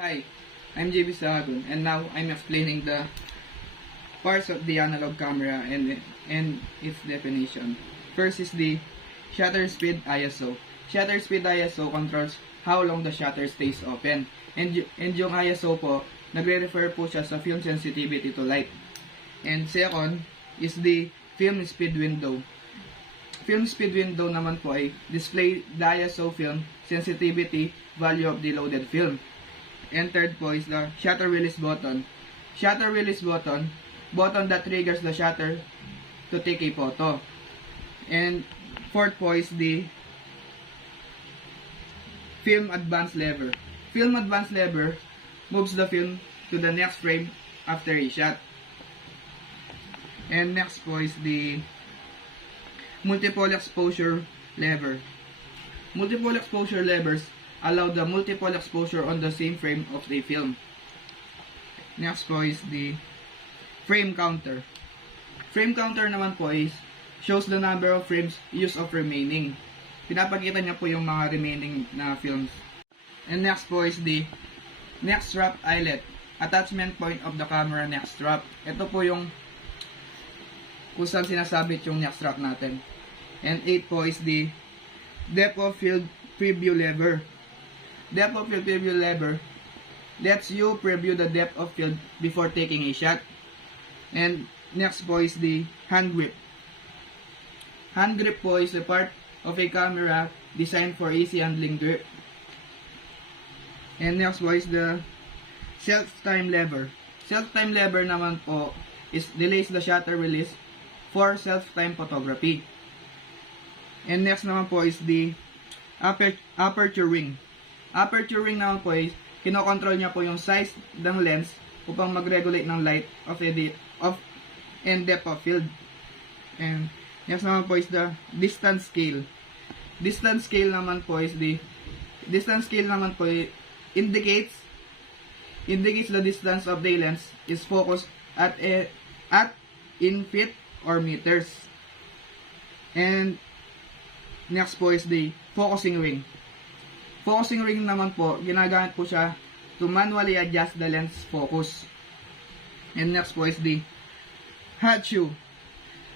Hi, I'm JB Sahagun, and now I'm explaining the parts of the analog camera and its definition. First is the shutter speed ISO. Shutter speed ISO controls how long the shutter stays open. And yung ISO po, nagre-refer po siya sa film sensitivity to light. And second is the film speed window. Film speed window naman po ay display the ISO film sensitivity value of the loaded film. And third po is the shutter release button. Shutter release button that triggers the shutter to take a photo. And fourth po is the film advance lever. Film advance lever moves the film to the next frame after a shot. And next po is the multiple exposure lever. Multiple exposure levers allow the multiple exposure on the same frame of the film. Next po is the frame counter. Frame counter naman po is shows the number of frames used of remaining. Pinapakita niya po yung mga remaining na films. And next po is the neck strap eyelet. Attachment point of the camera neck strap. Ito po yung kung saan sinasabit yung neck strap natin. And 8 po is the depth of field preview lever. Depth of field preview lever lets you preview the depth of field before taking a shot. And next po is the hand grip. Hand grip po is a part of a camera designed for easy handling grip. And next po is the self-time lever. Self-time lever naman po is delays the shutter release for self-time photography. And next naman po is the aperture ring. Aperture ring naman po is kinokontrol niya po yung size ng lens upang mag-regulate ng light of and depth of field. And next naman po is the distance scale. Distance scale naman po indicates the distance of the lens is focused at in feet or meters. And next po is the focusing ring. Focusing ring naman po, ginagamit po siya to manually adjust the lens focus. And next po is the hot shoe.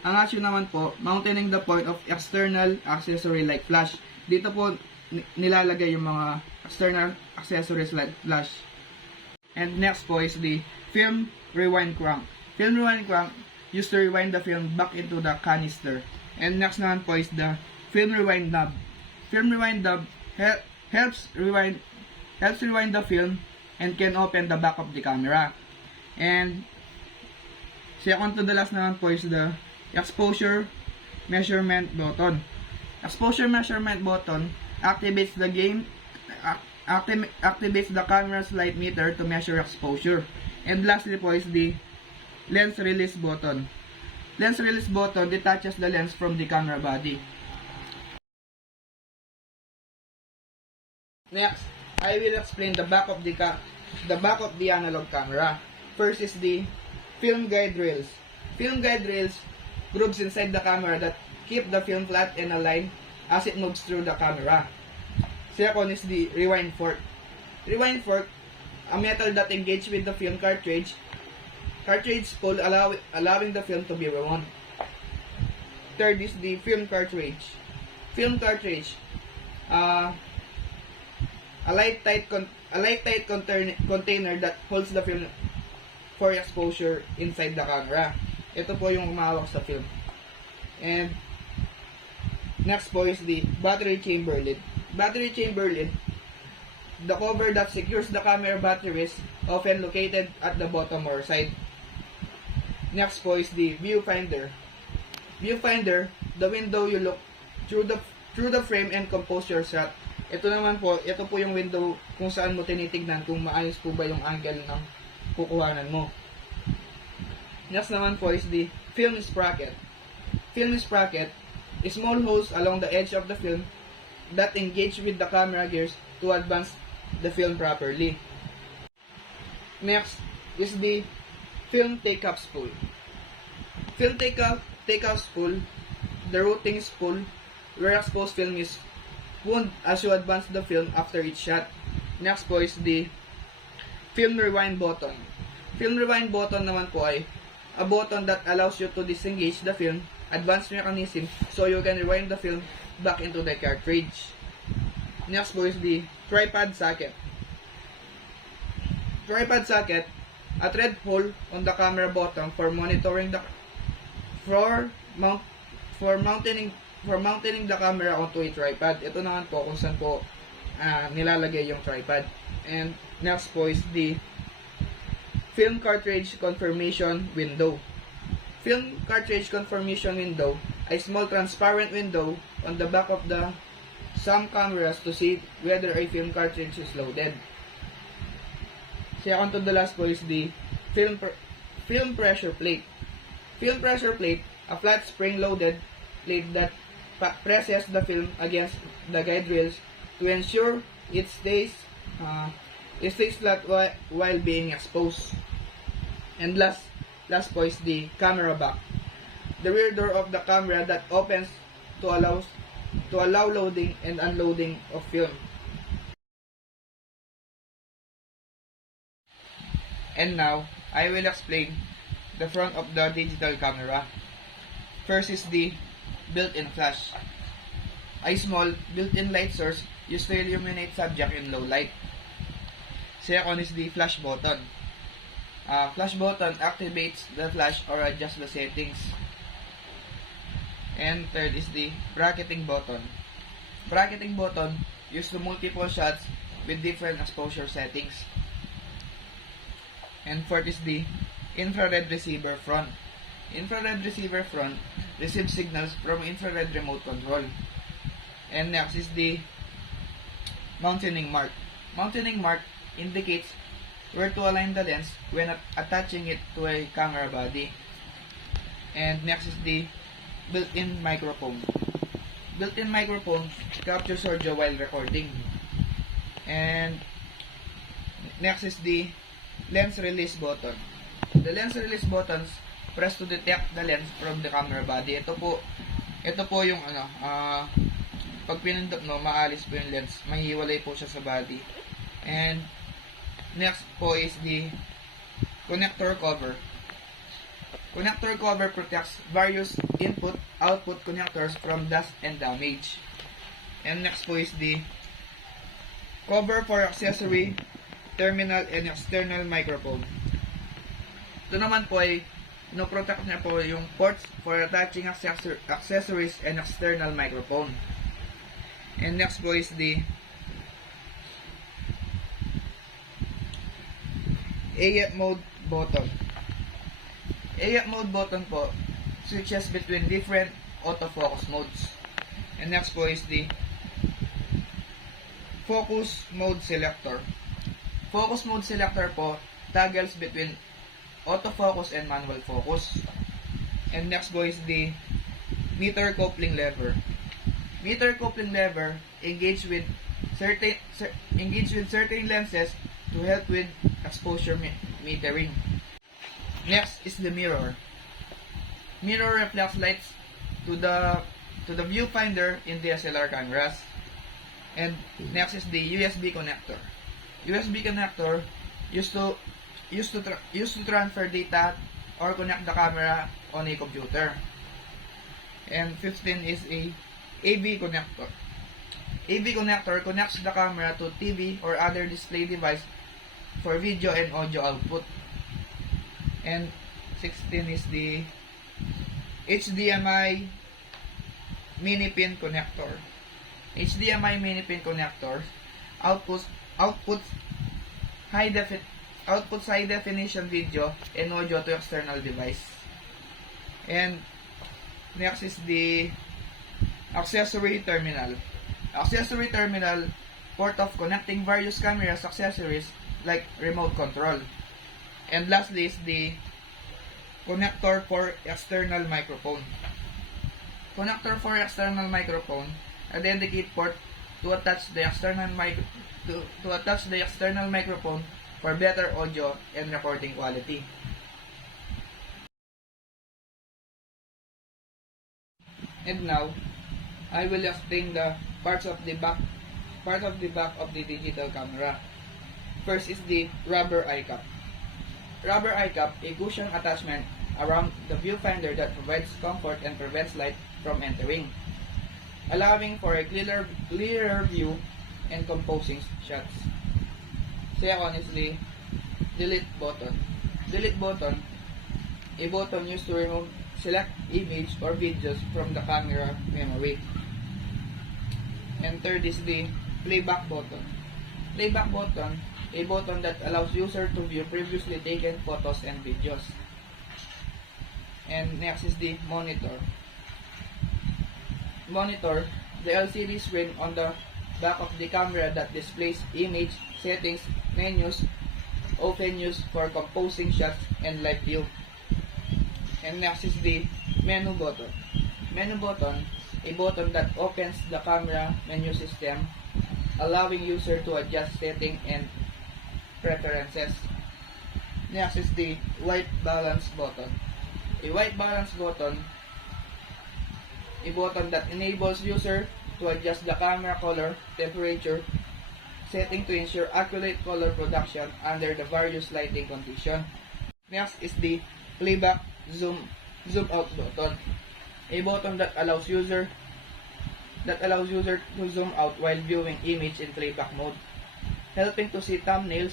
Ang hot shoe naman po, mounting the point of external accessory like flash. Dito po nilalagay yung mga external accessories like flash. And next po is the film rewind crank. Film rewind crank used to rewind the film back into the canister. And next naman po is the film rewind knob. Film rewind knob helps rewind the film and can open the back of the camera. And second to the last naman po is the exposure measurement button. Exposure measurement button activates the camera's light meter to measure exposure. And lastly po is the lens release button. Lens release button detaches the lens from the camera body. Next, I will explain the back of the analog camera. First is the film guide rails. Film guide rails grooves inside the camera that keep the film flat and aligned as it moves through the camera. Second is the rewind fork. Rewind fork, a metal that engages with the film cartridge spool allowing the film to be rewound. Third is the film cartridge. Film cartridge, a light tight container that holds the film for exposure inside the camera. Ito po yung umawak sa film. And next po is the battery chamber lid. Battery chamber lid, the cover that secures the camera batteries, often located at the bottom or side. Next po is the viewfinder. Viewfinder, the window you look through the frame and compose your shot. Ito po yung window kung saan mo tinitignan kung maayos po ba yung angle ng kukuhanan mo. Next naman po is the film sprocket. Film sprocket is small holes along the edge of the film that engage with the camera gears to advance the film properly. Next is the film takeoff spool. Film takeoff spool, the routing spool where exposed film is wound as you advance the film after each shot. Next po is the Film rewind button. Film rewind button naman po ay a button that allows you to disengage the film, advanced mechanism, so you can rewind the film back into the cartridge. Next po is the tripod socket. Tripod socket, a thread hole on the camera bottom for monitoring the mounting the camera onto a tripod. Ito naman po kung saan po nilalagay yung tripod. And next po is the film cartridge confirmation window. Film cartridge confirmation window, a small transparent window on the back of some cameras to see whether a film cartridge is loaded. Second to the last po is the film pressure plate. Film pressure plate, a flat spring-loaded plate that presses the film against the guide rails to ensure it stays flat while being exposed. And last po is the camera back, the rear door of the camera that opens to allow loading and unloading of film. And now, I will explain the front of the digital camera. First is the built-in flash. A small built-in light source used to illuminate subject in low light. Second is the flash button. Flash button activates the flash or adjusts the settings. And third is the bracketing button. Bracketing button used to multiple shots with different exposure settings. And fourth is the infrared receiver front. Infrared receiver front receives signals from infrared remote control. And next is the mountaining mark. Mountaining mark indicates where to align the lens when attaching it to a camera body. And next is the built-in microphone. Built-in microphone captures audio while recording. And next is the lens release button. The lens release buttons press to detect the lens from the camera body. Ito po yung pag pinindot maalis po yung lens, mahiwalay po siya sa body. And next po is the connector cover. Connector cover protects various input-output connectors from dust and damage. And next po is the cover for accessory, terminal, and external microphone. Ito naman po ay pinoprotect niya po yung ports for attaching accessories and external microphone. And next po is the AF mode button. AF mode button po switches between different autofocus modes. And next po is the focus mode selector. Focus mode selector po toggles between autofocus and manual focus. And next po is the meter coupling lever. Meter coupling lever engage with certain lenses to help with exposure metering. Next is the mirror. Mirror reflects lights to the viewfinder in DSLR cameras. And next is the USB connector. USB connector used to transfer data or connect the camera on a computer. And 15 is a AV connector. AV connector connects the camera to TV or other display device for video and audio output. And 16 is the HDMI mini pin connector. HDMI mini pin connector outputs high definition video and audio to external device. And next is the accessory terminal. Accessory terminal, port of connecting various cameras accessories like remote control. And lastly is the connector for external microphone. Connector for external microphone, a dedicated port to attach the external microphone for better audio and recording quality. And now, I will explain the parts of the back of the digital camera. First is the rubber eye cap. Rubber eye cap, a cushion attachment around the viewfinder that provides comfort and prevents light from entering, allowing for a clearer view and composing shots. Second is the delete button. Delete button, a button used to remove select image or videos from the camera memory. And third is the playback button. Playback button, a button that allows user to view previously taken photos and videos. And next is the monitor. Monitor, the LCD screen on the back of the camera that displays image, settings, menus, often used for composing shots and live view. And next is the menu button. Menu button, a button that opens the camera menu system, allowing user to adjust setting and preferences. Next is the white balance button. A white balance button, a button that enables user to adjust the camera color, temperature, setting to ensure accurate color production under the various lighting conditions. Next is the playback zoom out button, a button that allows user to zoom out while viewing image in playback mode, helping to see thumbnails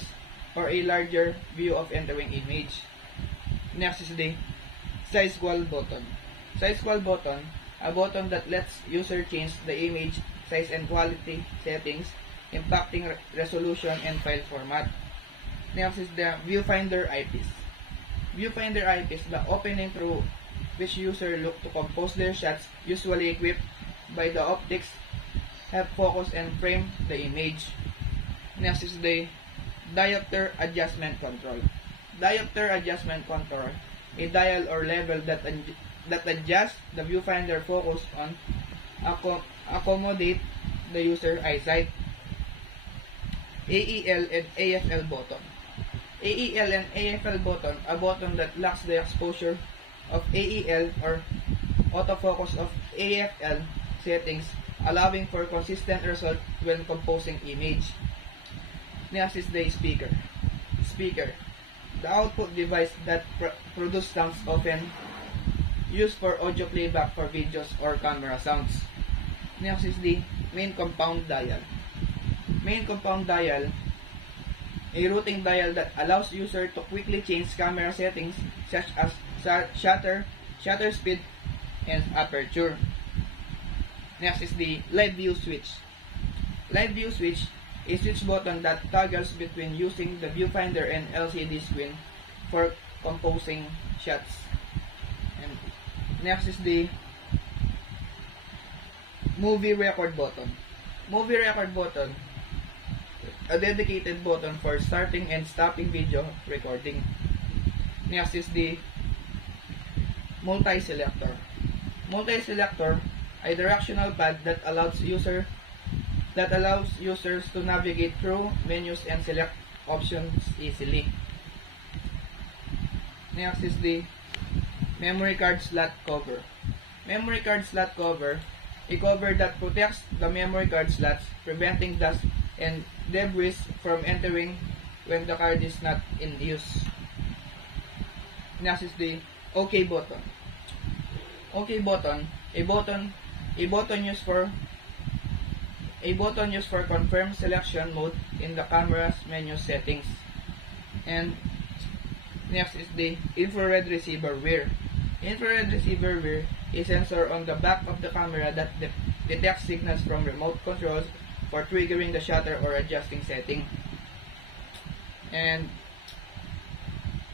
or a larger view of entering image. Next is the size scroll button. Size scroll button, a button that lets user change the image size and quality settings, impacting resolution and file format. Next is the viewfinder eyepiece. Viewfinder eyepiece, the opening through which user look to compose their shots, usually equipped by the optics, help focus and frame the image. Next is the diopter adjustment control. Diopter adjustment control, a dial or level that adjusts the viewfinder focus on accommodate the user eyesight. AEL and AFL button. AEL and AFL button, a button that locks the exposure of AEL or autofocus of AFL settings, allowing for consistent result when composing image. Next is the speaker. Speaker, the output device that produces sounds often used for audio playback for videos or camera sounds. Next is the main compound dial. Main compound dial, a routing dial that allows user to quickly change camera settings such as shutter speed, and aperture. Next is the live view switch. Live view switch, a switch button that toggles between using the viewfinder and LCD screen for composing shots. And next is the movie record button. Movie record button, a dedicated button for starting and stopping video recording. Next is the multi-selector. Multi-selector, a directional pad that allows users to navigate through menus and select options easily. Next is the memory card slot cover. Memory card slot cover, a cover that protects the memory card slots, preventing dust and debris from entering when the card is not in use. Next is the OK button. OK button, a button used for confirm selection mode in the camera's menu settings. And next is the infrared receiver wear. Infrared receiver wear, a sensor on the back of the camera that detects signals from remote controls for triggering the shutter or adjusting setting. And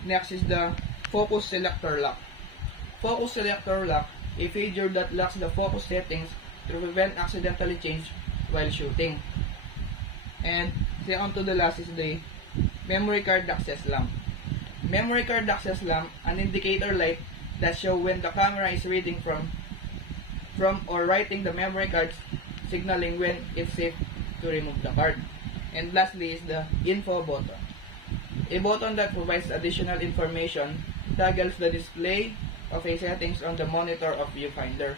next is the focus selector lock. Focus selector lock, a feature that locks the focus settings to prevent accidentally change while shooting. And second to the last is the memory card access lamp. Memory card access lamp, an indicator light that shows when the camera is reading from or writing the memory cards, signaling when it's safe to remove the card. And lastly is the info button. A button that provides additional information, toggles the display of a settings on the monitor of viewfinder.